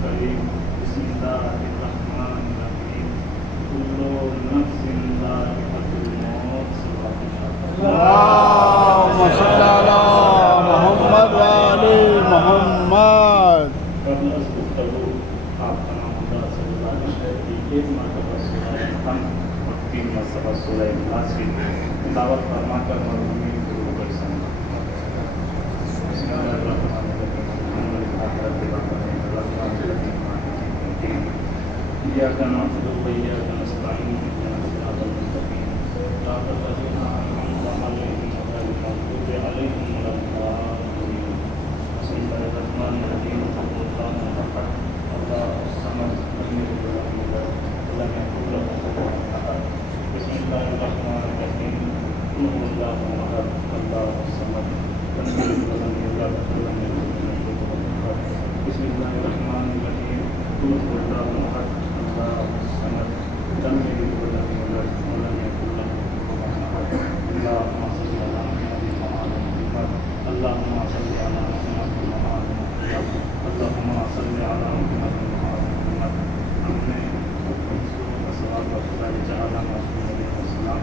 الكريم بسم الله الرحمن الرحيم كل نفس ذائقة الموت اللهم صل على محمد وآل محمد. قبل از گفتگو آپ تمام خدا سے گزارش ہے کہ ایک مرتبہ سورہ حمد اور 3 مرتبہ سورہ اخلاص کی تلاوت فرما کر مرحومین کو روبر سمجھا. بسم اللہ الرحمن الرحیم إياك نعبد وإياك نستعين اهدنا الصراط المستقيم صراط الذين أنعمت عليهم غير المغضوب عليهم ولا الضالين. بسم الله الرحمن الرحيم قل الله أحد الله الصمد لم يلد ولم يولد ولم يكن له كفوا أحد. بسم الله الرحمن الرحيم قل هو الله أحد الله الصمد لم يلد ولم يولد ولم يكن له كفوا أحد. بسم الله الرحمن الرحيم قل هو الله أحد الله الصمد لم يلد ولم يولد ولم يكن له كفوا أحد. اللهم صل على محمد وعلى محمد. اللهم صل على محمد وعلى محمد. اللهم صل على محمد وعلى محمد. ہم نے سوال اللہ تعالیٰ السلام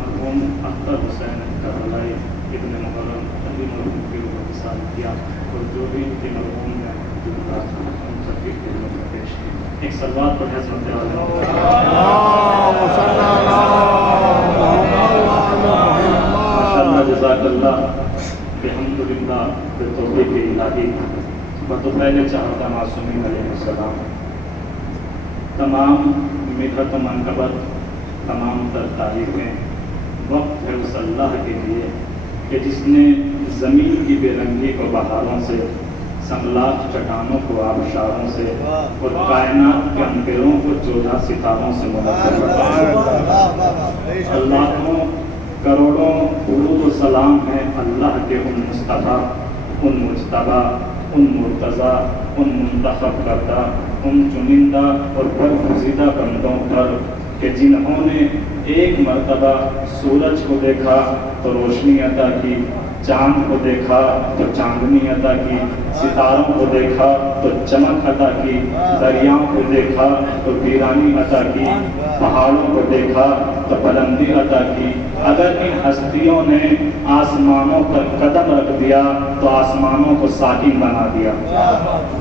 مرحوم اختر حسین کربلائی ابن محرم علی مرحوم کے اوپر وصال کیا اور جو بھی ان کے مرحوم نے ان سب کی خدمت میں پیش کی. ایک صلوات پر حضرت اللهم صل على محمد. ماشاءاللہ جزاک اللہ بحمد للہ بتوفیق الہی بطفیل چاہتا معصومین علیہ السلام. تمام مدحت و منقبت تمام تر تعریفیں وقت ہے اس اللہ کے لیے کہ جس نے زمین کی بے رنگی کو بہاروں سے سنگلاخ چٹانوں کو آبشاروں سے اور کائنات کے اندھیروں کو 14 ستاروں سے منور بنایا. لاکھوں کروڑوں درود و سلام ہیں اللہ کے ان مصطفیٰ ان مجتبی ان مرتضیٰ ان منتخب کردہ ان چنندہ اور برگزیدہ بندوں پر کہ جنہوں نے ایک مرتبہ سورج کو دیکھا تو روشنی عطا کی, چاند کو دیکھا تو چاندنی عطا کی, ستاروں کو دیکھا تو چمک عطا کی, دریاؤں کو دیکھا تو ویرانی عطا کی, پہاڑوں کو دیکھا تو بلندی عطا کی. اگر ان ہستیوں نے آسمانوں پر قدم رکھ دیا تو آسمانوں کو ساکن بنا دیا.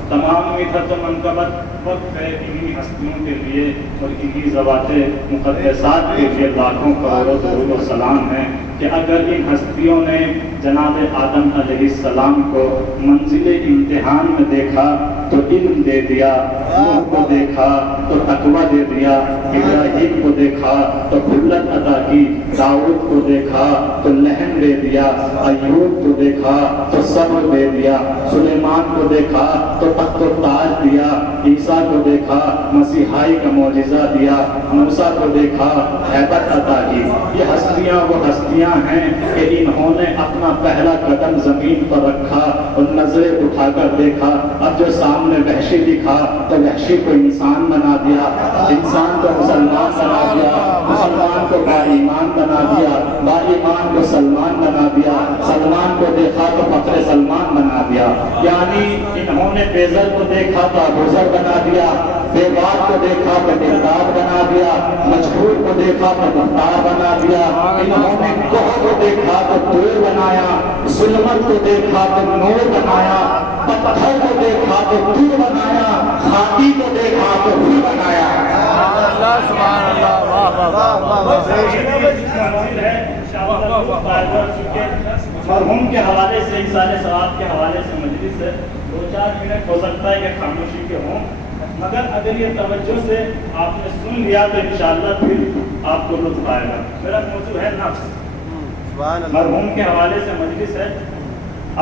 تمام مدحت و منقبت وقت ہے انہی ہستیوں کے لیے اور انہی ذوات مقدسات کے لیے لاکھوں کروڑوں درود و سلام ہیں کہ اگر ان ہستیوں نے جناب آدم علیہ السلام کو منزل امتحان میں دیکھا تو علم دے دیا, نوح کو دیکھا تو تقویٰ دے دیا, ابراہیم کو دیکھا تو خلت عطا کی, داؤد کو دیکھا تو لہن دے دیا, ایوب کو دیکھا تو صبر دے دیا, سلیمان کو دیکھا تو تخت و تاج دیا, عیسیٰ کو دیکھا مسیحائی کا معجزہ دیا, موسیٰ کو دیکھا ہیبت عطا کی. یہ ہستیاں وہ ہستیاں ہیں کہ انہوں نے اپنا پہلا قدم زمین پر رکھا اور نظریں اٹھا کر دیکھا. اب جو سامنے وحشی دکھا تو وحشی کو انسان بنا دیا, انسان کو مسلمان بنا دیا, مسلمان کو با ایمان بنا دیا, با ایمان کو سلمان بنا دیا, سلمان کو دیکھا تو فخر سلمان بنا دیا. یعنی انہوں نے بیزر کو دیکھا تو ابوذر بنا دیا, بیوار کو دیکھا تو دلدار بنا دیا, مجبور کو دیکھا تو مختار بنا دیا. انہوں نے کوہ کو دیکھا تو طور بنایا, ظلمت کو دیکھا تو نور بنایا, پتھر کو دیکھا تو طور بنایا, خاکی کو دیکھا تو پھول بنایا. اللہ سبحان اللہ. واہ واہ واہ. مرحوم کے حوالے سے ایصال ثواب کے حوالے سے مجلس ہے. 2-4 منٹ ہو سکتا ہے کہ خاموشی کے ہوں, مگر اگر یہ توجہ سے آپ نے سن لیا تو انشاءاللہ پھر آپ کو لطف آئے گا. میرا موضوع ہے نفس. مرحوم کے حوالے سے مجلس ہے.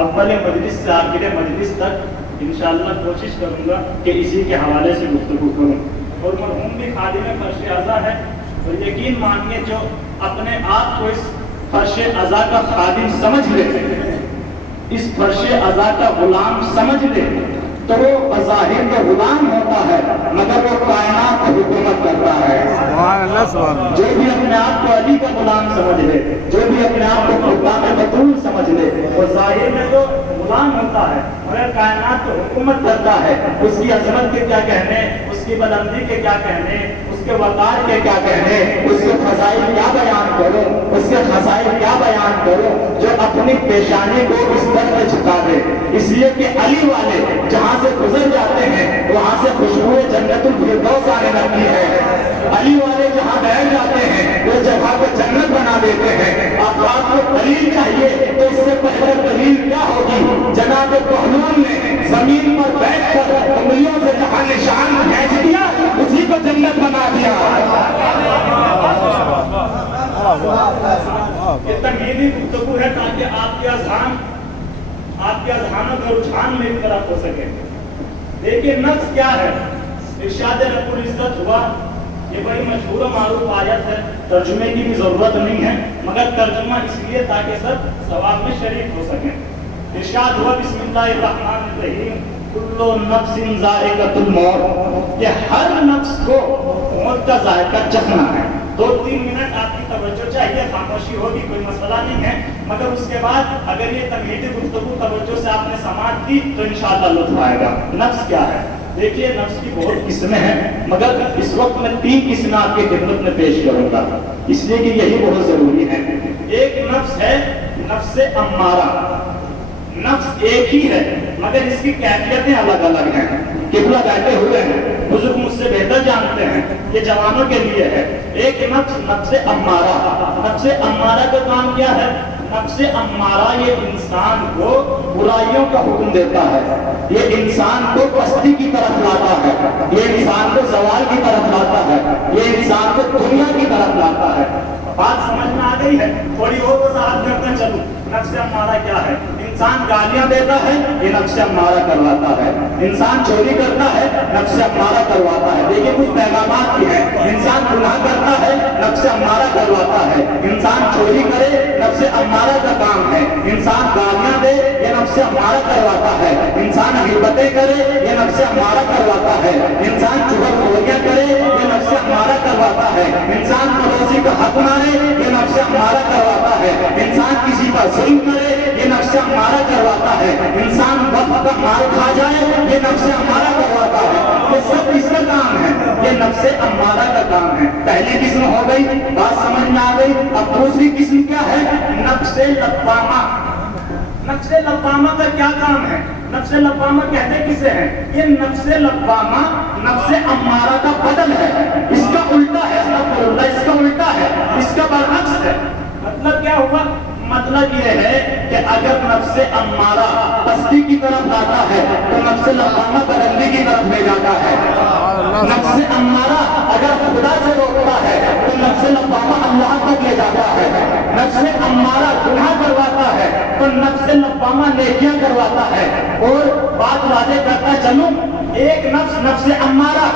اول مجلس سے آخر مجلس تک انشاءاللہ کوشش کروں گا کہ اسی کے حوالے سے گفتگو کروں. اور مرحوم بھی خادم فرش اعضا ہے, اور یقین مانیے جو اپنے آپ کو اس فرش اعضا کا خادم سمجھ لے, اس فرش اعضا کا غلام سمجھ لے, تو وہ بظاہر تو غلام ہوتا ہے مگر وہ کائنات پر حکومت کرتا ہے. سبحان اللہ سبحان اللہ. جو بھی اپنے آپ کو علی کا غلام سمجھ لے, جو بھی اپنے آپ کو خدام بطول سمجھ لے, وہ ظاہر میں تو غلام ہوتا ہے مگر کائنات پر حکومت کرتا ہے. اس کی عظمت کے کیا کہنے, اس کی بلندی کے کیا کہنے, اس کے وقار کے کیا کہنے, اس کے فضائل کیا بیان کرو, اس کے خصائل کیا بیان کرو, جو اپنی پیشانی کو اس پر میں چھپا دے. اس لیے کہ علی والے جہاں سے گزر جاتے ہیں وہاں سے خوشبو جنت الفردوس آنے لگتی ہے. علی والے جہاں بیٹھ جاتے ہیں وہ جگہ کو جنت بنا دیتے ہیں. آپ کو دلیل چاہیے تو اس سے پہلے دلیل کیا ہوگی؟ جناب پہلوان نے زمین پر بیٹھ کر انگلیوں سے جہاں نشان کھینچ دیا اسی کو جنت بنا دیا. یہ تمہیدی گفتگو ہے تاکہ آپ کے اذہانوں کا رجحان میری طرف ہو سکے. دیکھیے نفس کیا ہے. ارشاد رب العزت ہوا, یہ بڑی مشہور و معروف آیت ہے, ترجمے کی بھی ضرورت نہیں ہے مگر ترجمہ اس لیے تاکہ سب ثواب میں شریک ہو سکیں. ارشاد ہوا بسم اللہ الرحمن الرحیم, کل نفس ذائقۃ الموت, کہ ہر نفس کو موت کا ذائقہ چکھنا ہے. 2-3 منٹ آپ کی توجہ چاہیے, خاموشی ہوگی کوئی مسئلہ نہیں ہے, مگر اس کے بعد اگر یہ تمہیدی گفتگو توجہ سے آپ نے سماعت کی تو انشاءاللہ لطف آئے گا. نفس کیا ہے؟ دیکھیے نفس کی بہت قسمیں ہیں مگر اس وقت میں 3 قسمیں آپ کی خدمت میں پیش کروں گا اس لیے کہ یہی بہت ضروری ہے. ایک نفس ہے نفس امارہ. نفس ایک ہی ہے مگر اس کی کیفیتیں الگ الگ ہیں. قبلہ بیٹھے ہوئے ہیں, بزرگ مجھ سے بہتر جانتے ہیں, یہ جوانوں کے لیے ہے. ایک نفس امارہ. نفس امارہ کا کام کیا ہے؟ نفس امارہ یہ انسان کو برائیوں کا حکم دیتا ہے, یہ انسان کو پستی کی طرف لاتا ہے, یہ انسان کو زوال کی طرف لاتا ہے, یہ انسان کو دنیا کی طرف لاتا ہے. بات سمجھ میں آ گئی ہے؟ تھوڑی اور وضاحت کرتے چلوں. نفس امارہ کیا ہے؟ انسان گالیاں دیتا ہے, یہ نفس امارہ کرواتا ہے. انسان چوری کرتا ہے, نفس امارہ کرواتا ہے. دیکھیے کچھ پیغامات بھی ہیں. انسان گناہ کرتا ہے, نفس امارہ کرواتا ہے. انسان چوری کرے, نفس امارہ کا کام ہے. انسان گالیاں دے, یہ نفس امارہ کرواتا ہے. انسان غیبتیں کرے, یہ نفس امارہ کرواتا ہے. انسان چغل خوریاں کرے, یہ نفس امارہ کرواتا ہے. انسان پڑوسی کا حق مارے, یہ نفس امارہ کرواتا ہے. انسان کسی کا ظلم کرے, یہ نفس امارہ کرواتا ہے. انسان وقت کا مال کھا جائے, یہ نفس امارہ کرواتا ہے. یہ سب اس کا کام ہے, یہ نفس امارہ کا کام ہے. پہلی قسم ہو گئی, بات سمجھ میں آ گئی. اب دوسری قسم کیا ہے؟ نفس لوامہ. نفس لوامہ کا کیا کام ہے؟ نفس لوامہ کہتے کسے ہیں؟ یہ نفس لوامہ نفس امارہ کا بدل ہے, اس کا الٹا ہے. اس کا الٹا ہے, اس کا برعکس ہے. مطلب کیا ہوا؟ مطلب یہ ہے کہ اگر نفس امارہ پستی کی طرف لاتا ہے تو نفس لوامہ بلندی کی طرف لے جاتا ہے. نفس امارہ اگر خدا سے روکتا ہے تو نفس لوامہ اللہ تک لے جاتا ہے. نفس امارہ گناہ کرواتا ہے تو نفس لوامہ نیکیاں کرواتا ہے. اور بات واضح کرتا چلوں, ایک نفس امارہ,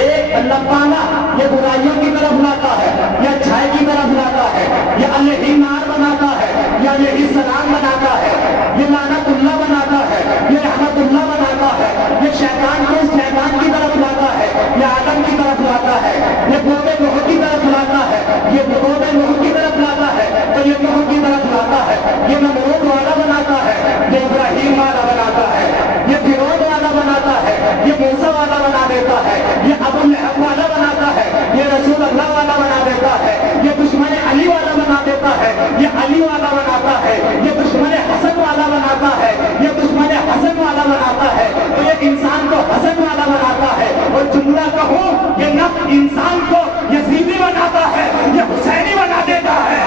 ایک لوامہ یہ برائیوں کی طرف لاتا ہے, یا اچھائی کی طرف لاتا ہے, یا علیہ نار بناتا ہے, یا علیہ السلام بناتا ہے, یہ لعنت اللہ بناتا ہے, یہ رحمت اللہ بناتا ہے, یہ شیطان کو شیطان کی طرف لاتا ہے, یہ آدم کی طرف لاتا ہے, یہ گوبے نوح کی طرف لاتا ہے, یہ گوبے نوح کی طرف لاتا ہے, تو یہ نوح کی طرف لاتا ہے. یہ نمرود والا بناتا ہے, یہ ابراہیم والا بناتا ہے, یہ فرعون والا بناتا ہے, یہ موسیٰ والا بنا دیتا ہے, یہ ابو لہب والا بناتا ہے, یہ رسول اللہ والا بنا دیتا ہے, یہ دشمن علی والا بنا دیتا ہے, یہ علی والا بناتا ہے, یہ دشمن حسن والا بناتا ہے, یہ دشمن حسن والا بناتا ہے, تو یہ انسان کو حسن والا بناتا ہے. اور جملہ کہوں, یہ نفس انسان کو یزیدی بناتا ہے, یہ حسینی بنا دیتا ہے.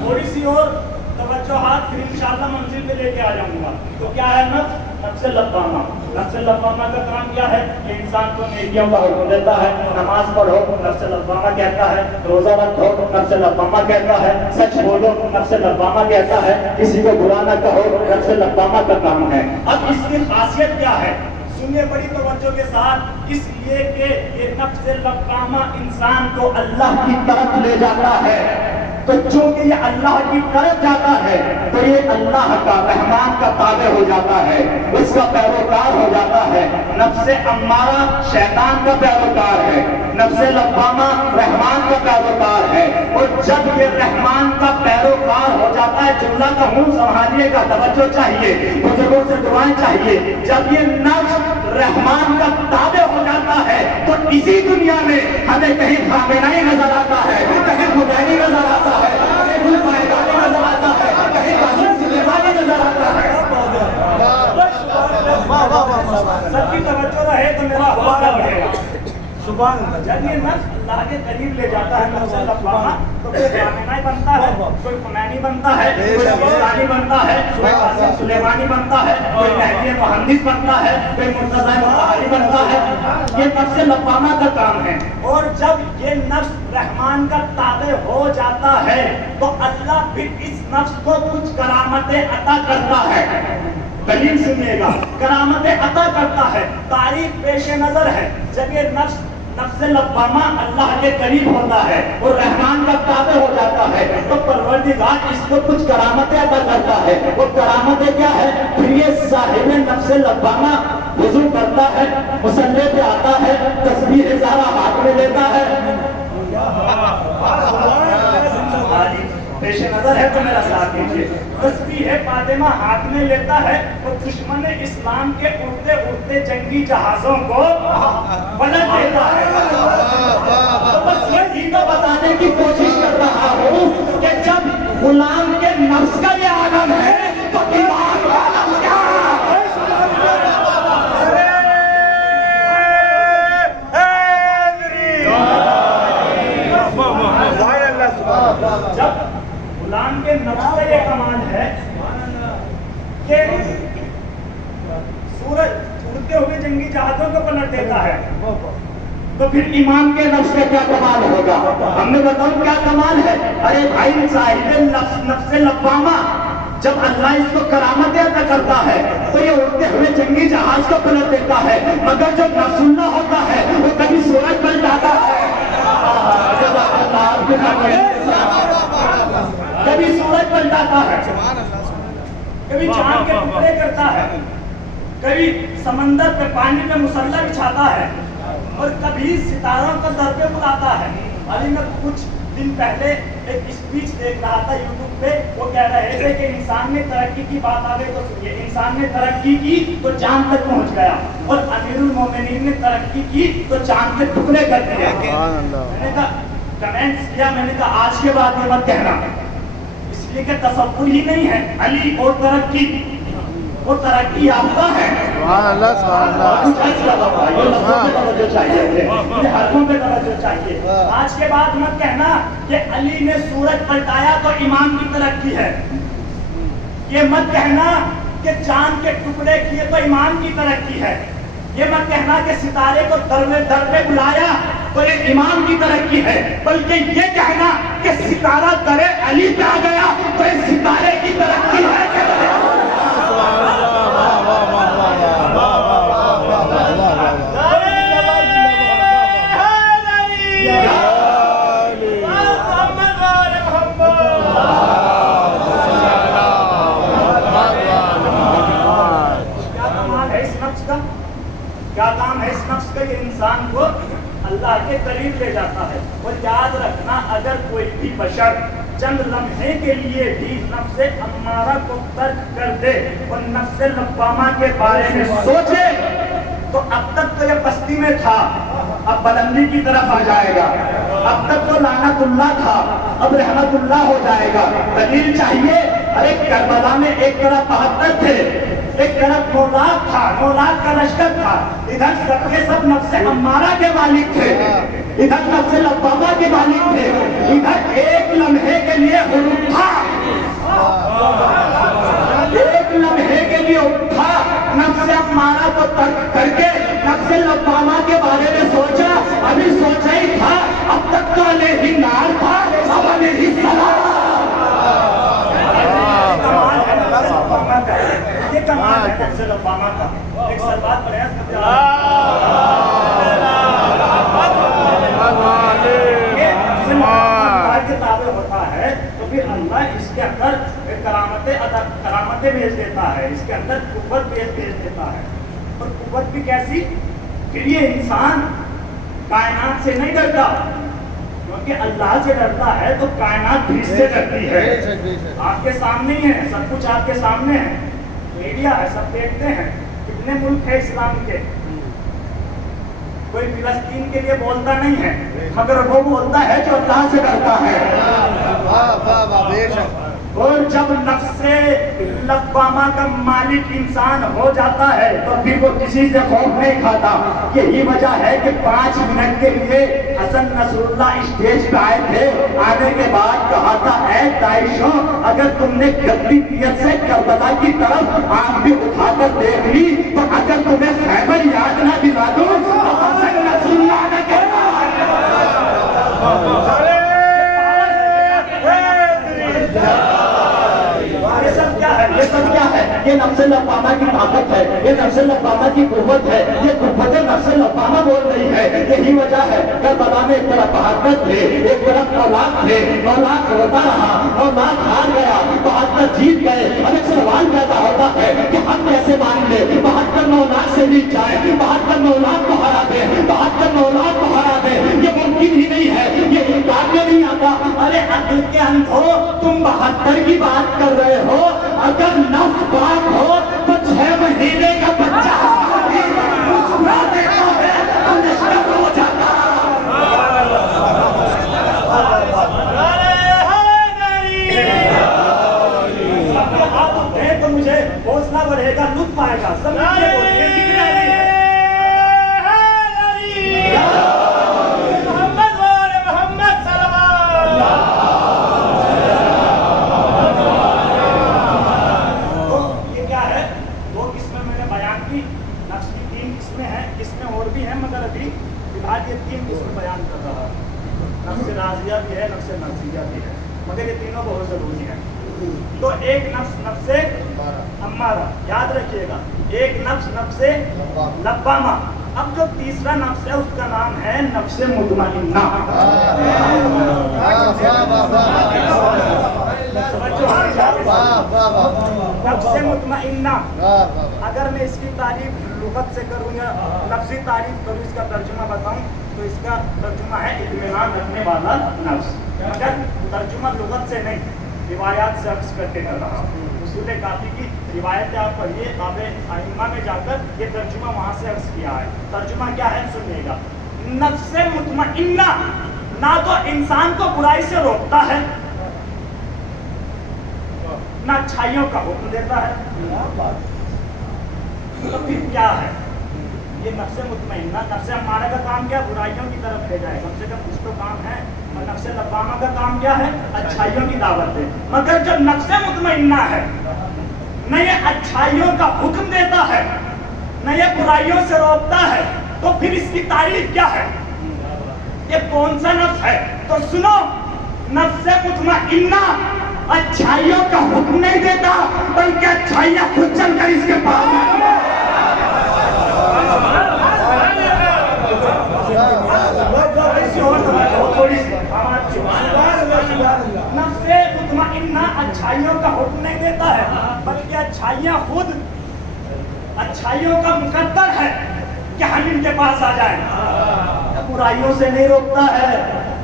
تھوڑی سی اور توجہات پھر انشاءاللہ منزل پہ لے کے آ جاؤں گا. تو کیا ہے نفس لوامہ. نفس لوامہ کا کام کیا ہے؟ کہ انسان کو نیکیوں کا حکم دیتا ہے. نماز پڑھو, نفس لوامہ کہتا ہے. روزہ رکھو, نفس لوامہ کہتا ہے. سچ بولو, نفس لوامہ کہتا ہے. کسی کو برا نہ کہو, نفس لوامہ کا کام ہے. اب اس کی خاصیت کیا ہے؟ سنیے بڑی توجہ کے ساتھ. اس لیے کہ یہ نفس لوامہ انسان کو اللہ کی طرف لے جاتا ہے. تو چونکہ یہ اللہ کی طرف جاتا ہے تو یہ اللہ کا رحمان کا تابع ہو جاتا ہے، اس کا پیروکار ہو جاتا ہے۔ نفس امارہ شیطان کا پیروکار ہے، نفس لوامہ رحمان کا پیروکار ہے، اور جب یہ رحمان کا پیروکار ہو جاتا ہے، جملہ کا ہوں سنبھالیے گا، توجہ چاہیے، بزرگوں سے دعائیں چاہیے، جب یہ نفس رحمان کا تابع ہو جاتا ہے تو اسی دنیا میں ہمیں کہیں خامنائی نظر آتا ہے، کہیں خمینی نظر آتا ہے، کہیں گل پائیدانی نظر آتا ہے، کہیں قاسم سلیمانی نظر آتا ہے۔ سب کی توجہ رہے تو میرا حوالہ بڑھے گا۔ سبحان اللہ۔ جب یہ نفس اللہ کے قریب لے جاتا ہے نفس لوامہ تو کوئی خامنائی بنتا ہے، کوئی خمینی بنتا ہے، کوئی ابوظہبی بنتا ہے، کوئی قاسم سلیمانی بنتا ہے، کوئی مہدی مہندس بنتا ہے، کوئی مرتضی مطہری بنتا ہے۔ یہ نفس لوامہ کا کام ہے، اور جب یہ نفس رحمان کا تابع ہو جاتا ہے تو اللہ پھر اس نفس کو کچھ کرامتیں عطا کرتا ہے۔ دلیل سنیے گا، کرامتیں عطا کرتا ہے، تاریخ پیش نظر ہے۔ جب یہ نفس لوامہ اللہ کے قریب ہوتا ہے اور رحمان کا تابع ہو جاتا ہے تو پروردگار اس کو کچھ کرامتیں عطا کرتا ہے۔ وہ کرامتیں کیا ہے؟ پھر یہ صاحب نفس لوامہ وضو کرتا ہے، مصلی پہ آتا ہے، تسبیح ہزارہ ہاتھ میں لیتا ہے۔ پیش نظر ہے تو میرا ساتھ دیجیے۔ تسبیح فاطمہ ہاتھ میں لیتا ہے اور دشمن اسلام کے اڑتے اڑتے جنگی جہازوں کو پلٹ دیتا ہے۔ تو بس یہی تو بتانے کی کوشش کر رہا ہوں کہ جب غلام کے نفس کا یہ عالم ہے تو ایمان کا نفس کیا ہے؟ جب غلام کے نفس کا یہ کمال ہے کہ سورج اڑتے ہوئے جنگی جہازوں کو پلٹ دیتا ہے، تو پھر ایمان کے نفس کا کیا کمال ہوگا؟ ہم نے بتاؤں کیا کمال ہے؟ ارے بھائی صاحب نفس لوامہ جب اللہ اس کو کرامتیں عطا کرتا ہے تو یہ اڑتے ہوئے جنگی جہاز کو پلٹ دیتا ہے، مگر جو نفس اللہ ہوتا ہے وہ کبھی سورج بن جاتا ہے، کبھی سورج بن جاتا ہے، کبھی چاند کے ٹکڑے کرتا ہے، کبھی سمندر پہ پانی پہ مسلح بچھاتا ہے، اور کبھی ستاروں کو در پہ بلاتا ہے۔ ابھی میں کچھ دن پہلے ایک اسپیچ دیکھ رہا تھا یوٹیوب پہ، وہ کہہ رہے تھے کہ انسان نے ترقی کی بات آ گئی تو سنیے، انسان نے ترقی کی تو چاند تک پہنچ گیا، اور امیر المومنین نے ترقی کی تو چاند کے ٹکڑے کر دیے۔ میں نے کہا کمنٹس کیا، میں نے کہا آج کے بعد یہ مت کہنا، اس لیے کہ تصور ہی نہیں ہے علی اور ترقی، وہ ترقی یافتہ ہے۔ سبحان اللہ، سبحان اللہ، توجہ چاہیے، حرفوں پہ توجہ چاہیے۔ آج کے بعد مت کہنا کہ علی نے سورج پلٹایا تو ایمان کی ترقی ہے، یہ مت کہنا کہ چاند کے ٹکڑے کیے تو ایمان کی ترقی ہے، یہ مت کہنا کہ ستارے کو در پہ بلایا تو یہ ایمان کی ترقی ہے، بلکہ یہ کہنا کہ ستارہ در علی پہ آ گیا تو یہ ستارے کی ترقی ہے۔ کیا کام ہے اس نفس کا؟ یہ انسان کو اللہ کے قریب لے جاتا ہے۔ اور یاد رکھنا، اگر کوئی بھی بشر چند لمحے کے لیے بھی نفس امارہ کو ترک کر دے اور نفس لوامہ کے بارے میں سوچے تو اب تک تو یہ پستی میں تھا، اب بلندی کی طرف آ جائے گا، اب تک تو لعنت اللہ تھا، اب رحمت اللہ ہو جائے گا۔ دلیل چاہیے؟ ارے کربلا میں ایک طرف 72 تھے، ایک طرف 9 لاکھ تھا، 9 لاکھ کا لشکر تھا، ادھر سب کے سب نفس امارہ کے مالک تھے، ادھر نفس لوامہ کے مالک تھے، ادھر ایک لمحے کے لیے اٹھا، ایک لمحے کے لیے اٹھا، نفس امارہ کو ترک کر کے نفس لوامہ کے بارے میں سوچا، ابھی سوچا ہی تھا، اب تک تو علیہ نار تھا، اب علیہ سلام۔ یہ کمال ہے نفس لوامہ کا۔ ایک سلوات پڑھیں کے تابع ہوتا ہے کے اندر کرامتیں بھیج دیتا ہے، اس کے اندر قوت بھیج دیتا ہے. اور قوت بھی کیسی؟ پھر یہ انسان کائنات سے نہیں ڈرتا، کیونکہ اللہ سے ڈرتا ہے تو کائنات بھی اس سے ڈرتی ہے. آپ کے سامنے ہی ہے، سب کچھ آپ کے سامنے ہے، میڈیا ہے، سب دیکھتے ہیں. کتنے ملک ہے اسلام کے، کوئی فلسطین کے لیے بولتا نہیں ہے، مگر وہ بولتا ہے جو اللہ سے ڈرتا ہے. اور جب نفس لوامہ کا مالک انسان ہو جاتا ہے تو پھر وہ کسی سے خوف نہیں کھاتا. یہی وجہ ہے کہ 5 منٹ کے لیے حسن نصر اللہ اسٹیج پہ آئے تھے. آنے کے بعد کہا تھا اے داعشوں، اگر تم نے گندی نیت سے کربلا کی طرف آنکھ بھی اٹھا کر دیکھ لی تو اگر تمہیں خیبر یاد نہ دلا دوں تو حسن نصر اللہ نے کہا یہ سب کیا ہے؟ یہ نفس لوامہ کی طاقت ہے، یہ نفس لوامہ کی قوت ہے، یہ قوت نفس لوامہ بول رہی ہے. یہی وجہ ہے کربلا میں ایک طرف بہادر تھے، ایک طرف اولاد تھے. اولاد روتا رہا، اولاد ہار گیا، بہادر جیت گئے. اب ایک سوال پیدا ہوتا ہے کہ ہم کیسے مان لیں؟ بہادر اولاد سے جیت جائے، بہادر اولاد کو ہرا دے، بہادر اولاد کو ہرا دے، یہ ممکن ہی نہیں ہے، یہ امکان میں نہیں آتا. ارے عقل کے اندھو، تم 72 کی بات کر رہے ہو. اگر نفس پاک ہو تو 6 مہینے کا بچہ مسکرا دیتا ہے تو نشتر ہو جاتا. آپ اٹھیں تو مجھے حوصلہ بڑھے گا، لطف آئے گا. سب نفس راضیہ بھی ہے، نفس مرضیہ بھی ہے، مگر یہ تینوں بہت ضروری ہیں. تو ایک نفس نفس امارہ، یاد رکھیے گا، ایک نفس نفس لوامہ. اب جو تیسرا نفس ہے اس کا نام ہے نفس مطمئنہ. نفس مطمئنہ اگر میں اس کی تعریف لغت سے کروں یا لفظی تعریف کروں، اس کا ترجمہ بتاؤں تو اس کا ترجمہ ہے اطمینان رکھنے والا نفس. مگر ترجمہ لغت سے نہیں، روایات سے عکس کر کے کر رہا ہوں. اصول کافی کی روایتیں آپ پڑھیے، باب ائمہ میں جا کر یہ ترجمہ وہاں سے عکس کیا ہے. ترجمہ کیا ہے سنیے گا. نفس مطمئنہ نہ تو انسان کو برائی سے روکتا ہے، نہ اچھائیوں کا حکم دیتا ہے. تو پھر کیا ہے یہ نفس مطمئنہ؟ نفس امارہ کا کام کیا؟ برائیوں کی طرف لے جائے، کم سے کم کچھ تو کام ہے. اور نفس لوامہ کا کام کیا ہے؟ اچھائیوں کی دعوت دے. مگر جو نفس مطمئنہ ہے نہ یہ اچھائیوں کا حکم دیتا ہے، نہ یہ برائیوں سے روکتا ہے، تو پھر اس کی تعریف کیا ہے؟ یہ کون سا نفس ہے؟ تو سنو، نفس مطمئنہ اچھائیوں کا حکم نہیں دیتا بلکہ اچھائیاں خود چل کر اس کے پاس آتی ہیں. نفس مطمئنہ اچھائیوں کا حکم نہیں دیتا ہے بلکہ اچھائیاں خود، اچھائیوں کا مقدر ہے کہ ہم ان کے پاس آ جائیں. برائیوں سے نہیں روکتا ہے،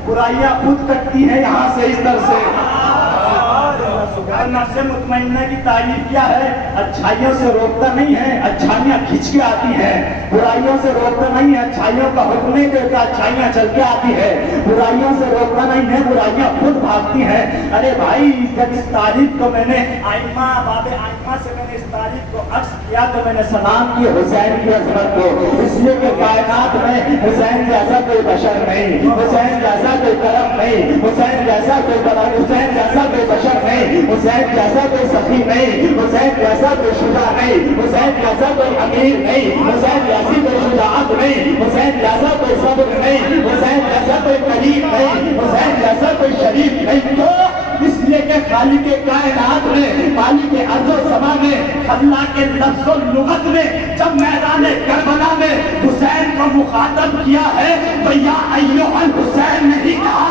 برائیاں خود کرتی ہیں یہاں سے اس طرح سے. نفس مطمئنہ کی تعریف کیا ہے؟ اچھائیوں سے روکتا نہیں ہے، اچھائیاں کھچ کے آتی ہیں. برائیوں سے روکتا نہیں ہے، اچھائیوں کا حکم نہیں دیتا، اچھائیاں چل کے آتی ہے. برائیوں سے روکتا نہیں ہے، برائیاں خود بھاگتی ہیں. ارے بھائی، جب اس تعریف کو میں نے ائمہ، باب ائمہ سے میں نے اس تعریف کو عکس کیا تو میں نے سلام کی حسین کی عظمت کو، اس لیے کہ کائنات میں حسین جیسا کوئی بشر نہیں، حسین جیسا کوئی کرم نہیں، حسین جیسا کوئی حسین جیسا کوئی بشر نہیں، حسین جیسا کوئی سخی نہیں، حسین جیسا کوئی شجاع نہیں، حسین جیسا کوئی امیر نہیں، حسین جیسی کوئی شجاعت نہیں، حسین جیسا کوئی صبر نہیں، حسین جیسا کوئی کریم نہیں، حسین جیسا کوئی شریف نہیں. تو اس لیے کہ خالق کائنات نے، خالق ارض و سما نے، اللہ کے لفظ و لغت میں جب میدان کربلا میں حسین کو مخاطب کیا ہے تو یا ایھا الحسین نہیں کہا.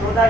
14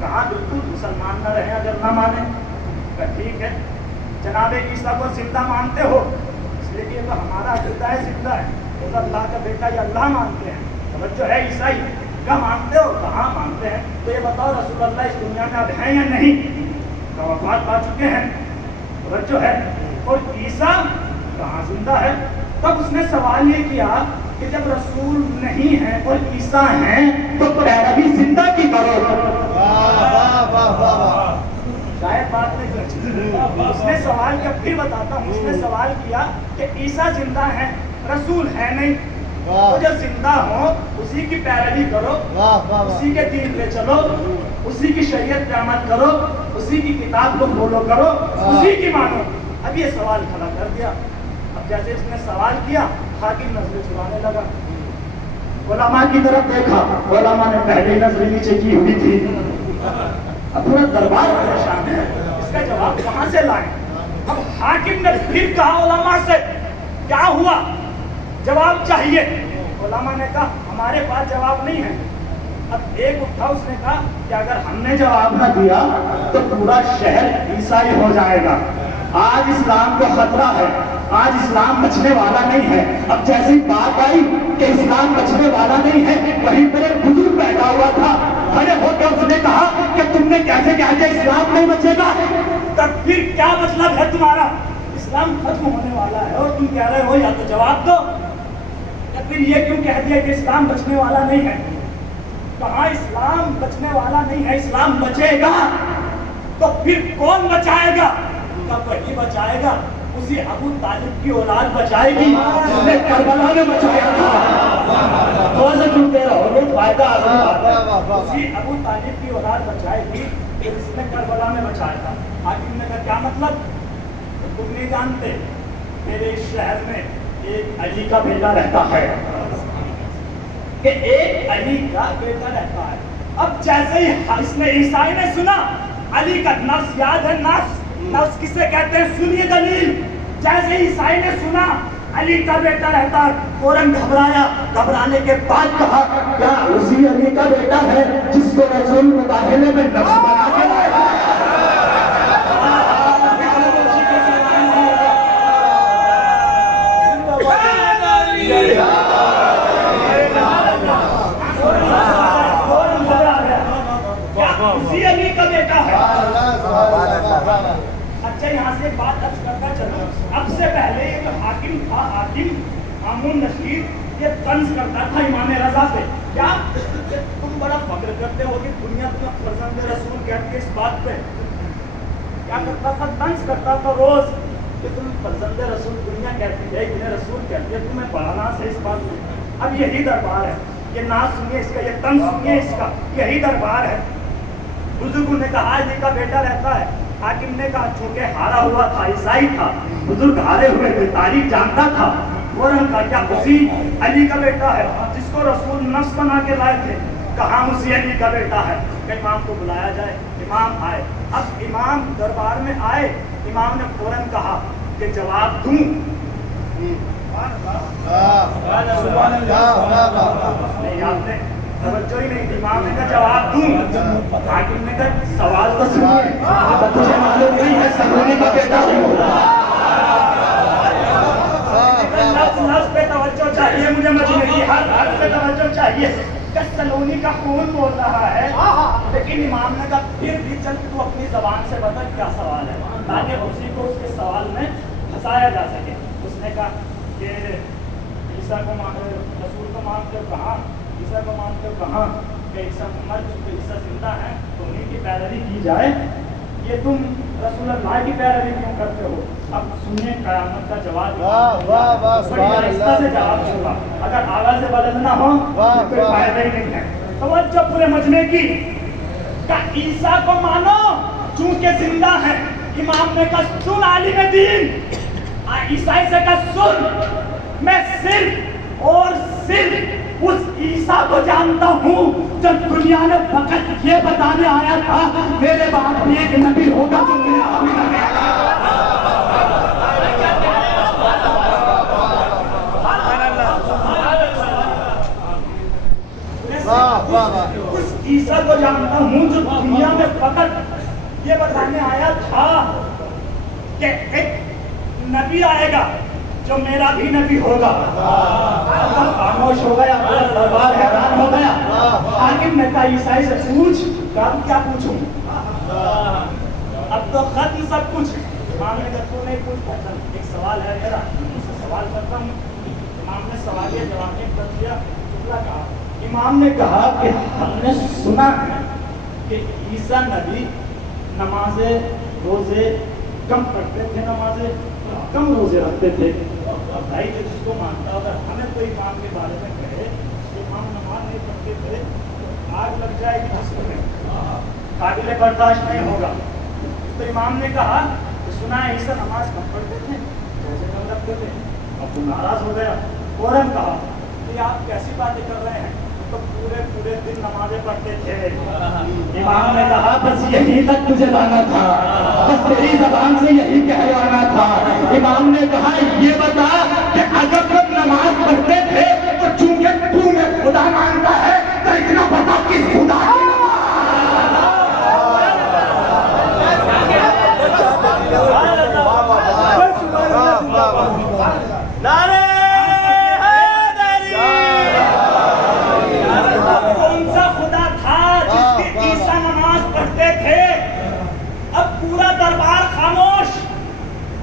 کہا بالکل مسلمان نہ رہے اگر نہ مانے. کہا ٹھیک ہے, جناب عیسیٰ کو زندہ مانتے ہو, اس لیے کہ یہ تو ہمارا عقیدہ ہے زندہ ہے, وہ اللہ کا بیٹا یہ اللہ مانتے ہیں. توجہ ہے عیسائی, کیا مانتے ہو؟ کہاں مانتے ہیں. تو یہ بتاؤ رسول اللہ اس دنیا میں اب ہیں یا نہیں؟ کہ وفات پا چکے ہیں. توجہ ہے. اور عیسیٰ کہاں زندہ ہے؟ تب اس نے سوال یہ کیا کہ جب رسول نہیں ہے اور عیسیٰ ہیں تو پیروی زندہ کی کرو. شاید بات نہیں سمجھی. اس نے سوال کیا, پھر بتاتا ہوں. اس نے سوال کیا کہ عیسیٰ زندہ ہیں, رسول ہے نہیں, تو جو زندہ ہو اسی کی پیروی کرو, اسی کے دین پہ چلو, اسی کی شریعت پہ عمل کرو, اسی کی کتاب کو فالو کرو, اسی کی مانو. اب یہ سوال کھڑا کر دیا. اب جیسے اس نے سوال کیا, حاکم نظریں چلانے لگا. علماء کی طرف دیکھا, علماء نے پہلے نظر نیچے کی ہوئی تھی. اب پورا دربار پریشان ہے, اس کا جواب کہاں سے لائیں. اب حاکم نے پھر کہا علماء سے, کیا ہوا, جواب چاہیے. علماء نے کہا ہمارے پاس جواب نہیں ہے. اب ایک اٹھا, اس نے کہا کہ اگر ہم نے جواب نہ دیا تو پورا شہر عیسائی ہو جائے گا. آج اسلام کو خطرہ ہے, آج اسلام بچنے والا نہیں ہے. اب جیسی بات آئی کہ اسلام بچنے والا نہیں ہے, وہیں پر ایک بزرگ بیٹھا ہوا تھا, کھڑے ہو کے اس نے کہا کہ تم نے کیسے کہا کہ اسلام نہیں بچے گا. تب پھر کیا مطلب ہے تمہارا, اسلام ختم ہونے والا ہے اور تم کہہ رہے ہو یا تو جواب دو, یا پھر یہ کیوں کہہ دیا کہ اسلام بچنے والا نہیں ہے. کہاں اسلام بچنے والا نہیں ہے, اسلام بچے گا. تو پھر کون بچائے گا؟ کب وہی بچائے گا, اسی ابو طالب کی اولاد بچائے گی جس نے کربلا میں بچایا تھا. تھوڑا سا چنتے رہو, یہ فائدہ اسی ابو طالب کی اولاد بچائے گی جس نے کربلا میں بچایا تھا. حاکم نے کہا کیا مطلب, تم نہیں جانتے میرے اس شہر میں ایک علی کا بیٹا رہتا ہے, کہ ایک علی کا بیٹا رہتا ہے. اب جیسے ہی اس نے عیسائی نے سنا علی کا نفس یاد ہے, نفس کسے کہتے ہیں, سنیے دلیل. جیسے ہی عیسائی نے سنا علی کا بیٹا رہتا ہے, فوراً گھبرایا. گھبرانے کے بعد کہا کیا اسی علی کا بیٹا ہے جس کو رسول مداخلے میں نفس بنا کے لایا؟ اسی علی کا بیٹا ہے. اچھا یہاں سے ایک بات عرض کرتا چلو, اب سے پہلے یہ جو حاکم تھا, حاکم مامون رشید, یہ طنز کرتا تھا امام رضا سے. کیا تم بڑا فخر کرتے ہو کہ دنیا تمہیں فرزند رسول کہتی ہے, اس بات پہ کیا کرتا تھا, طنز کرتا تھا روز کہ تم فرزند رسول دنیا کہتی ہے, ابن رسول کہتی ہے, تمہیں بڑھانا سے اس بات پہ. اب یہی دربار ہے, یہ ناز سنیے اس کا, یہ طنز سنیے اس کا, یہی دربار ہے. بزرگوں نے کہا علی کا بیٹا رہتا ہے. حاکم نے کہا چونکہ ہارا ہوا تھا, عیسائی تھا, بزرگ ہارے ہوئے تھے, تاریخ جانتا تھا. فوراً کہا کیا اسی علی کا بیٹا ہے جس کو رسول نفس بنا کے لائے تھے؟ کہاں اسی علی کا بیٹا ہے. کہ امام کو بلایا جائے. امام آئے. اب امام دربار میں آئے, امام نے فوراً کہا کہ جواب دوں. نہیں آپ نے توجہ ہی نہیں دی. امام نے کہا جواب دوں. حاکم نے کہا سوال تو سنیے, تجھے معلوم نہیں ہے سلونی کا بیٹا ہوں. لفظ پہ توجہ چاہیے مجھے, مجھے ہر حرف پہ توجہ چاہیے. کہ سلونی کا خون بول رہا ہے, لیکن امام نے کہا پھر بھی چل تو اپنی زبان سے بتا کیا سوال ہے, تاکہ اسی کو اس کے سوال میں پھنسایا جا سکے. اس نے کہا کہ عیسیٰ کو رسول کو مانتے ہو کہاں, عیسیٰ کو مانتے ہو کہاں, کہ عیسیٰ مر چکے, عیسیٰ زندہ ہیں تو انہیں کی پیروی کی جائے. یہ تم رسول اللہ کی پیروی کیوں کرتے ہو؟ اب سنیے قیامت کا جواب. بڑی آہستہ سے جواب ہوگا, اگر آواز بلند نہ ہو تو کوئی فائدہ ہی نہیں ہے. توجہ پورے مجمع کی. کہ عیسیٰ کو مانو چونکہ زندہ ہے. امام نے کہا سن عالم دین. عیسائی سے کہا سن, میں صرف اور صرف اس عیسیٰ کو جانتا ہوں جو دنیا میں فقط یہ بتانے آیا تھا میرے بعد بھی ایک نبی ہوگا جو میرے آمین میں اس عیسیٰ کو جانتا ہوں جو دنیا میں فقط یہ بتانے آیا تھا کہ ایک نبی آئے گا جو میرا بھی نبی ہوگا. خاموش ہو گیا, پورا دربار حیران ہو گیا. حاکم نے کہا عیسائی سے پوچھ. کہا کیا پوچھوں؟ اب تو ختم سب کچھ. امام نے کہا تو نہیں پوچھتا, چل ایک سوال ہے میرا, اس سے سوال کرتا ہوں. امام نے سوالیہ جواب کر دیا. کہا امام نے کہا کہ ہم نے سنا ہے کہ عیسیٰ نبی نمازیں روزے کم پڑھتے تھے, نمازیں کم روزے رکھتے تھے. بھائی جو جس کو مانتا اگر ہمیں کوئی امام کے بارے میں کہے کہ امام نماز نہیں پڑھتے تھے تو آگ لگ جائے گی جس کو, قابل برداشت نہیں ہوگا. تو امام نے کہا کہ سنا ہے عیسیٰ نماز کم پڑھتے تھے, روزے کم رکھتے تھے. اب وہ ناراض ہو گیا, فوراً کہا کہ آپ کیسی باتیں کر رہے ہیں, تو پورے دن نمازیں پڑھتے تھے. امام نے کہا بس یہی تک تجھے لانا تھا, بس تیری زبان سے یہی کہلانا تھا. امام نے کہا یہ بتا کہ اگر تم نماز پڑھتے تھے تو چونکہ تو نے خدا مانتا ہے تو اتنا بتا کس خدا کی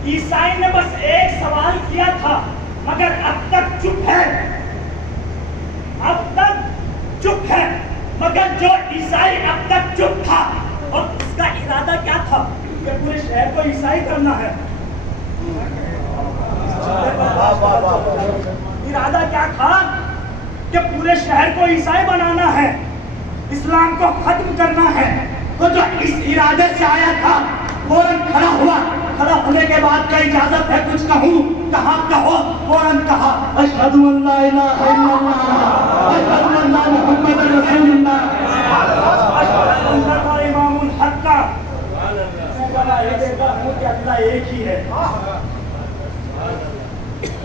عیسائی نے بس ایک سوال کیا تھا مگر اب تک چپ ہے, اب تک چپ ہے. مگر جو عیسائی اب تک چپ تھا اور اس کا ارادہ کیا تھا کہ پورے شہر کو عیسائی کرنا ہے. ارادہ کیا تھا کہ پورے شہر کو عیسائی بنانا ہے, اسلام کو ختم کرنا ہے. تو جو اس ارادے سے آیا تھا فوراً کھڑا ہوا. کھڑا ہونے کے بعد کیا اجازت ہے کچھ کہوں؟ کہا کہو. فوراً کہا اشہد ان لا الہ الا اللہ اشہد ان محمد رسول اللہ اشہد ان امام الحق کا. میں گواہی دیتا ہوں کہ اللہ ایک ہی ہے,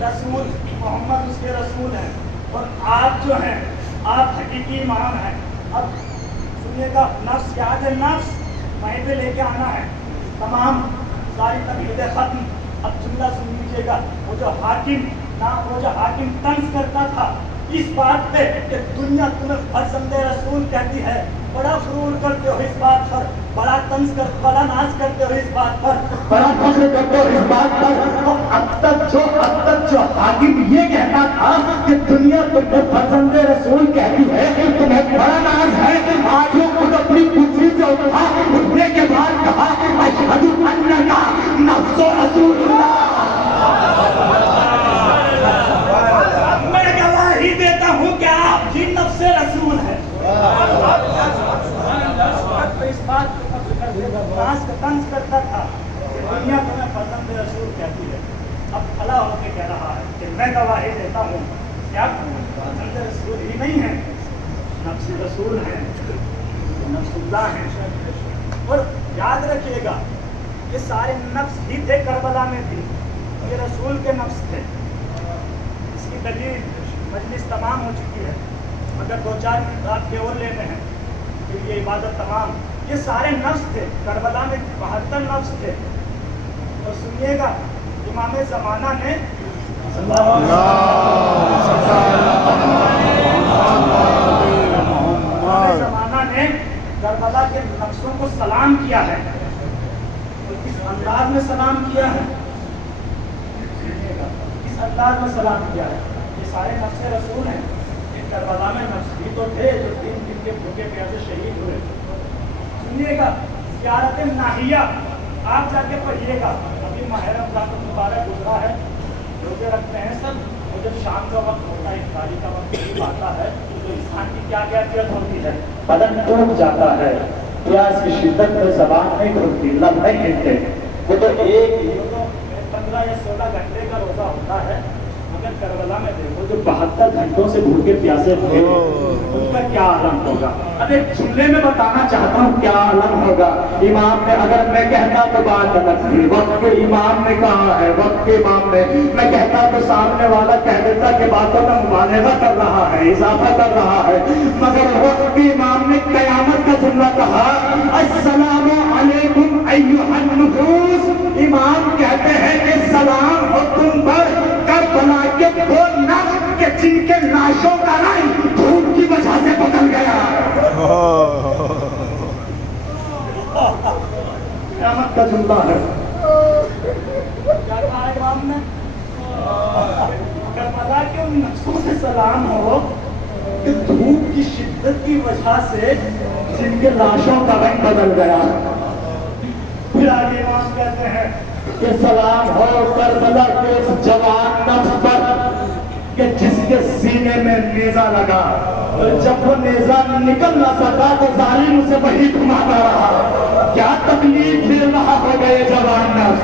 رسول محمد اس کے رسول ہیں اور آپ جو ہیں آپ حقیقی امام ہیں. اب سنیے گا, نفس یاد ہے, نفس وہیں پہ لے کے آنا ہے. تمام ساری تقریریں ختم. اب جملہ سن لیجیے گا. وہ جو حاکم طنز کرتا تھا اس بات پہ کہ دنیا تمہیں فرزند رسول کہتی ہے, بڑا غرور کرتے ہو اس بات پر, بڑا ناز کرتے ہو اس بات پر, بڑا فخر کرتے ہو اس بات پر. تو اب تک جو حاکم یہ کہتا تھا کہ دنیا تمہیں فرزند رسول کہتی ہے, تمہیں بڑا ناز ہے, آج وہ خود اپنی کرسی سے اٹھا, اٹھنے کے بعد کہا اشہد انک نفس رسول اللہ. میں گواہی دیتا ہوں کہ آپ ہی نفس رسول ہیں. اس بات کو طنز کرتا تھا کہ دنیا تمہیں فرزند رسول کہتی ہے. اب کھڑا ہو کے کہہ رہا ہے کہ میں گواہی دیتا ہوں کہ آپ فرزند رسول ہی نہیں ہیں, نفس رسول ہیں, نفس اللہ ہیں. اور یاد رکھیے گا یہ سارے نفس ہی تھے کربلا میں بھی, یہ رسول کے نفس تھے. اس کی دلیل مجلس تمام ہو چکی ہے, مگر 2-4 منٹ آپ کے اور لینے ہیں پھر یہ عبادت تمام. یہ سارے نفس تھے کربلا میں, 72 نفس تھے. اور سنیے گا امام زمانہ نے کربلا کے نفسوں کو سلام کیا ہے. کس انداز میں سلام کیا ہے, کس انداز میں سلام کیا ہے. یہ سارے نفس رسول ہیں. کربلا میں نفس بھی تو تھے جو 3 دن کے بھوکے پیاسے شہید ہوئے. سنیے گا زیارت ناحیہ آپ جا کے پڑھیے گا. ابھی ماہ رمضان مبارک گزرا ہے, روزے رکھتے ہیں سب. اور جب شام کا وقت ہوتا ہے, افطاری کا وقت آتا ہے, تو انسان کی کیا کیفیت ہوتی ہے, بدن ٹوٹ جاتا ہے, پیاس کی شدت میں زبان نہیں کھلتی, لب نہیں کھلتے. وہ تو 15 یا 16 گھنٹے کا روزہ ہوتا ہے, مگر کربلا میں دیکھو جو 72 گھنٹوں سے بھوکے پیاسے تھے ان کا کیا عالم ہوگا. اب ایک جملے میں بتانا چاہتا ہوں کیا عالم ہوگا. امام نے, اگر میں کہتا تو بات الگ تھی, وقت کے امام نے کہا ہے, وقت کے امام نے, میں کہتا تو سامنے والا کہہ دیتا کہ باتوں میں مبالغہ کر رہا ہے, اضافہ کر رہا ہے, مگر وقت کے امام نے قیامت کا جملہ کہا, السلام علیکم ایھا النفوس. امام کہتے ہیں کہ سلام ہو تم پر کربلا کے وہ نفس کہ جن کے لاشوں کا رنگ دھوپ کی وجہ سے بدل گیا. قیامت کا جملہ ہے. کیا کہا امام نے؟ کربلا کے ان نفسوں سے سلام ہو کہ دھوپ کی شدت کی وجہ سے جن کے لاشوں کا رنگ بدل گیا. پھر آگے امام کہتے ہیں کہ سلام ہو کربلا کے اس جوان نفس پر کہ جس کے سینے میں نیزہ لگا, اور جب وہ نیزہ نکل نہ سکا تو ظالم اسے وہی گھماتا رہا. کیا تکلیف دے رہا ہوگا یہ جوان نفس.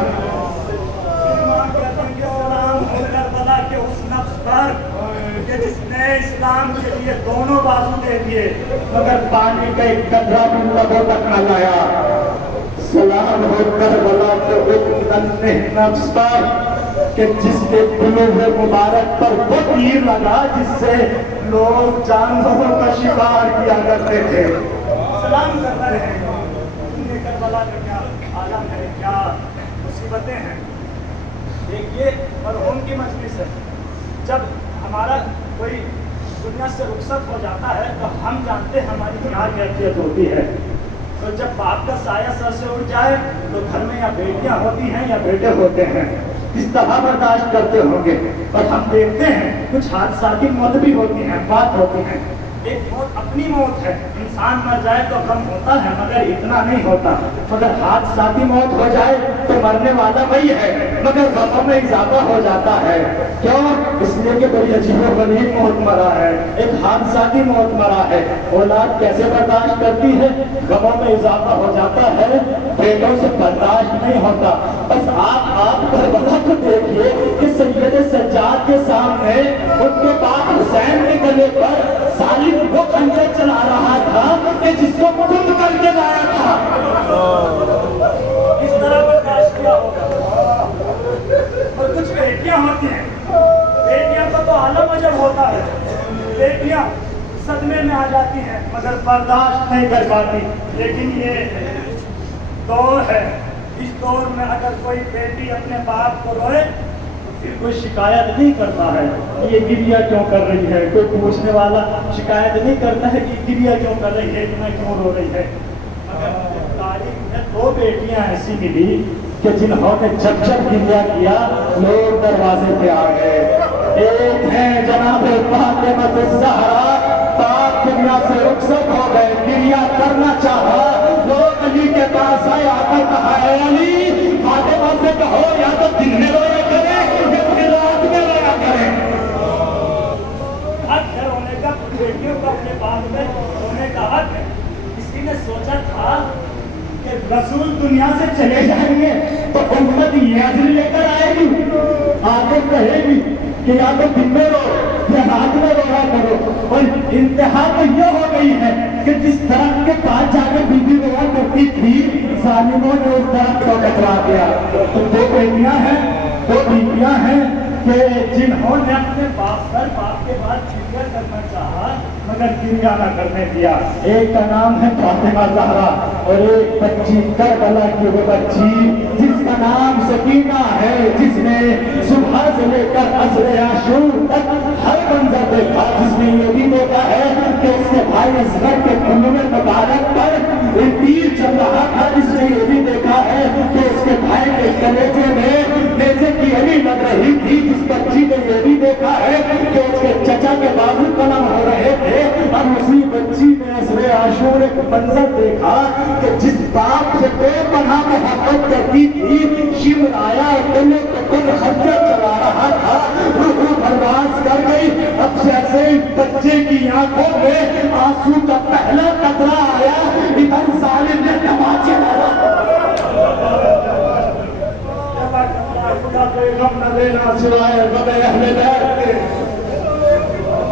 امام کہتے ہیں کہ سلام ہو کربلا کے اس نفس پر کہ جس نے اسلام کے لیے دونوں بازو دے دیے مگر پانی کا ایک قطرہ بھی لبوں تک نہ لایا. سلام ہو کربلا کے اس ننھے نفس پر کہ جس کے قلوب مبارک پر وہ تیر لگا جس سے لوگ جانوروں کا شکار کیا کرتے تھے. سلام کرتا رہے گا. کربلا کا کیا عالم ہے, کیا مصیبتیں ہیں. دیکھیے مرحوم کی مجلس ہے, جب ہمارا کوئی دنیا سے رخصت ہو جاتا ہے تو ہم جانتے ہیں ہماری کیا کیفیت ہوتی ہے. تو جب باپ کا سایہ سر سے اٹھ جائے تو گھر میں یا بیٹیاں ہوتی ہیں یا بیٹے ہوتے ہیں, کس طرح برداشت کرتے ہوں گے. اور ہم دیکھتے ہیں کچھ حادثاتی موت بھی ہوتی ہیں, بات ہوتی ہیں. ایک موت اپنی موت ہے, انسان مر جائے تو غم ہوتا ہے مگر اتنا نہیں ہوتا. مگر حادثاتی موت ہو جائے تو مرنے والا وہی ہے مگر غموں میں اضافہ ہو جاتا ہے. کیوں؟ اس لیے کہ بڑی عجیب و غریب موت مرا ہے, ایک حادثاتی موت مرا ہے. اولاد کیسے برداشت کرتی ہے؟ غموں میں اضافہ ہو جاتا ہے, بیٹوں سے برداشت نہیں ہوتا. بس آپ کربلا کو دیکھیے کہ سید سجاد کے سامنے ان کے باپ حسین کے گلے پر ظالم وہ خنجر چلا رہا تھا کہ جس کو خود کر کے لایا تھا. اس طرح برداشت کیا ہوگا. اور کچھ بیٹیاں ہوتی ہیں, بیٹیاں کا تو عالم عجب ہوتا ہے. بیٹیاں صدمے میں آ جاتی ہیں مگر برداشت نہیں کر پاتی. لیکن یہ دور ہے, اس دور میں اگر کوئی بیٹی اپنے باپ کو روئے پھر کوئی شکایت نہیں کرتا ہے یہ گریا کیوں کر رہی ہے. کوئی پوچھنے والا شکایت نہیں کرتا ہے کہ گریا کیوں کر رہی ہے, اتنا کیوں رو رہی ہے. مگر تاریخ میں 2 بیٹیاں ایسی ملی کہ جنہوں نے جب جب گریا کیا لوگ دروازے پہ آ گئے. ایک ہیں جناب فاطمہ الزہرا, پاک دنیا سے رخصت ہو گئے, گریا کرنا چاہا, لوگ علی کے پاس آئے, آ کر کہا اے علی فاطمہ سے کہو یا تو دن میں رویا کرے یا پھر رات میں رویا کرے. حق ہے رونے کا, بیٹیوں کا اپنے بعد میں رونے کا حق ہے. کسی نے سوچا تھا کہ رسول دنیا سے چلے جائیں گے تو امت یہ عزل لے کر آئے گی, آگے کہے گی کہ یا تو دن میں رو یا رات میں رویا کرو. اور انتہا تو یہ ہو گئی ہے کہ جس درخت کے پاس جا کے بیوی رویا کرتی تھی ظالموں نے اس درخت کو کٹوا دیا. تو 2 بیٹیاں ہیں, 2 بیویاں ہیں کہ جنہوں نے اپنے باپ پر باپ کے بعد گریا کرنا چاہا مگر گریا نہ کرنے دیا. ایک کا نام ہے فاطمہ زہرا اور ایک بچی کربلا کی وہ بچی جس کا نام سکینہ ہے, جس نے صبح سے لے کر عصر عاشور تک ہر منظر دیکھا, جس نے یہ بھی دیکھا ہے کہ اس کے بھائی اصغر کے کنبے مبارک پر تیر چل رہا تھا, جس نے یہ بھی دیکھا ہے کہ اس کے بھائی کے کلیجے میں نیزے کی علی لگ رہی تھی, جس بچی نے یہ بھی دیکھا ہے کہ اس کے چچا کے بازو قلم ہو رہے تھے. اور اسی بچی نے عصر عاشور ایک منظر دیکھا کہ جس باپ سے بے پناہ محبت کرتی تھی شمر آیا دل کو کل خنجر چلا رہا تھا, روح پرواز کر گئی. اب سے ایسے بچے کی آنکھوں میں آنسو کا پہلا قطرہ آیا, ادھر ظالم نے تماچے ڈالا. غم نہ دینا سوائے غم اہل بیت کے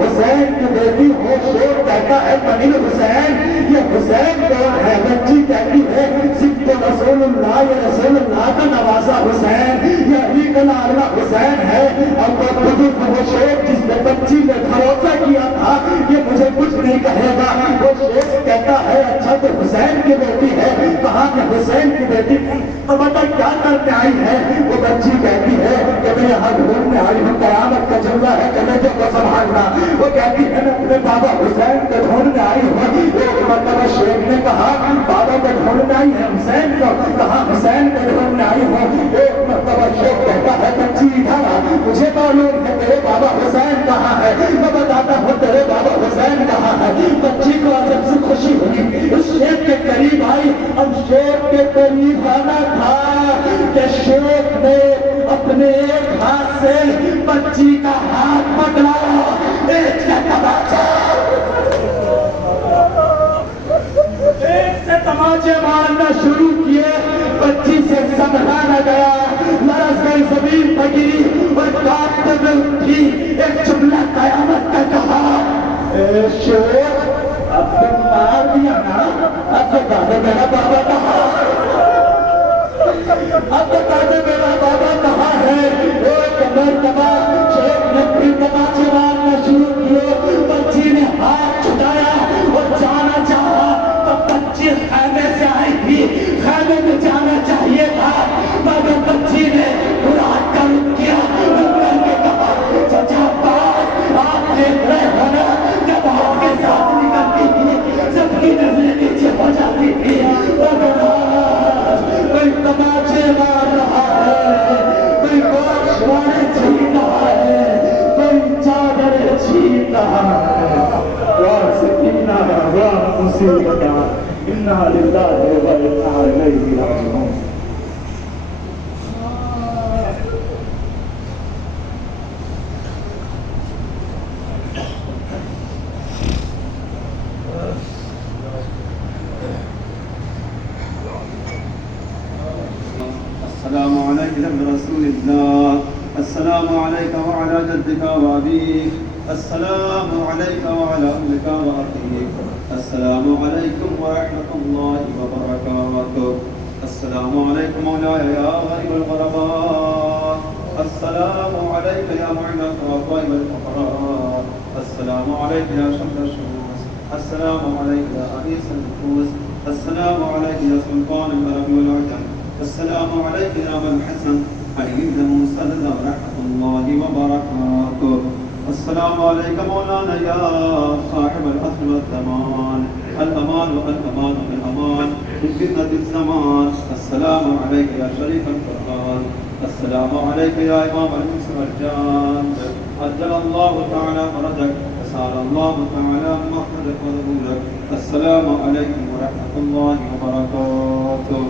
حسین کی بیٹی ہو. شور کہتا ہے بنی حسین. یہ حسین کون ہے؟ بچی کہتی ہے صدق رسول اللہ، یہ رسول اللہ کا نوازا حسین، یہ علی کا لاڈلا حسین ہے. اب وہ بزرگ وہ شیخ جس نے بچی نے بھروسہ کیا تھا یہ مجھے کچھ نہیں کہے گا، وہ شیخ کہتا ہے اچھا تو حسین کی بیٹی ہے. کہاں کہ حسین کی بیٹی. اب بتا کیا کرتے آئی ہے؟ وہ بچی کہتی ہے کہ میں یہاں ڈھونڈنے آئی ہوں، قیامت کا جملہ ہے کہ میں جو سنبھالنا. وہ کہتی ہے میں اپنے بابا حسین کو ڈھونڈنے آئی ہوں. ایک مرتبہ شیخ نے کہا بابا کو ڈھونڈنے آئی ہے حسین کو. کہاں حسین کو ڈھونڈنے آئی ہوں. ایک مرتبہ شیخ کہتا ہے بچی ادھر آ، مجھے معلوم ہے تیرے بابا حسین کہاں ہے، میں بتاتا ہوں تیرے بابا حسین کہاں ہے. بچی کو عجب سے خوشی ہوئی، اس شیخ کے قریب آئی. اب شیخ کے قریب آنا تھا کہ شیخ نے اپنے ایک ہاتھ سے بچی کا ہاتھ پکڑا، ایک سے تماچا، ایک سے تماچے مارنا شروع کیے. بچی سے سنبھلا نہ گیا، لرز گئی زمین پر گری اور کانپتے ہوئے اٹھی. ایک جملہ قیامت کا کہا اے شیخ اب تم مار دیا نا، اب بتا دے میرا بابا کہاں، اب بتا دے میرا بابا کہاں ہے. ایک مرتبہ شیخ نے پھر تماچے مارنا شروع کیے. بچی نے ہاتھ چھٹایا اور جانا چاہا تو بچی خیمے سے آئی تھی، خیمے میں جانا چاہیے تھا مگر بچی نے برا کر کیا. کر کے کہا چچا باپ آپ دیکھ رہے ہو نا جب آپ کے ساتھ نکلتی تھی سب کی نظریں نیچے ہو جاتی تھی، مگر کوئی تماچے مار رہا ہے، کوئی گوشوارے چھین رہا ہے، کوئی چادر چھین رہا ہے. سکینہ و مصیبتہ انا للہ و انا الیہ راجعون. السلام علیکم رسول اللہ، السلام علیکم وعلی جدک وابیک، السلام علیکم وعلی امک واخیک، السلام علیکم ورحمۃ اللہ وبرکاتہ، السلام علیکم مولاي یا غریب الغرباء، السلام علیک یا معین الضعفاء والفقراء، السلام علیک یا شمس الشموس، السلام علیک یا انیس النفوس، السلام علیک یا سلطان العرب والعجم، السلام علیکم یا ابا الحسن علی بن موسیٰ رحمۃ اللہ وبرکاتہ، السلام علیکم مولانا یا صاحب العصر والزمان، الامان الامان الامان من فتنة الزمان، السلام علیک یا شریف القرآن، السلام علیک یا امام الانس والجان، عجل اللہ تعالی فرجک، وسال اللہ تعالی مخرجک وظہورک، السلام علیکم ورحمۃ اللہ وبرکاتہ.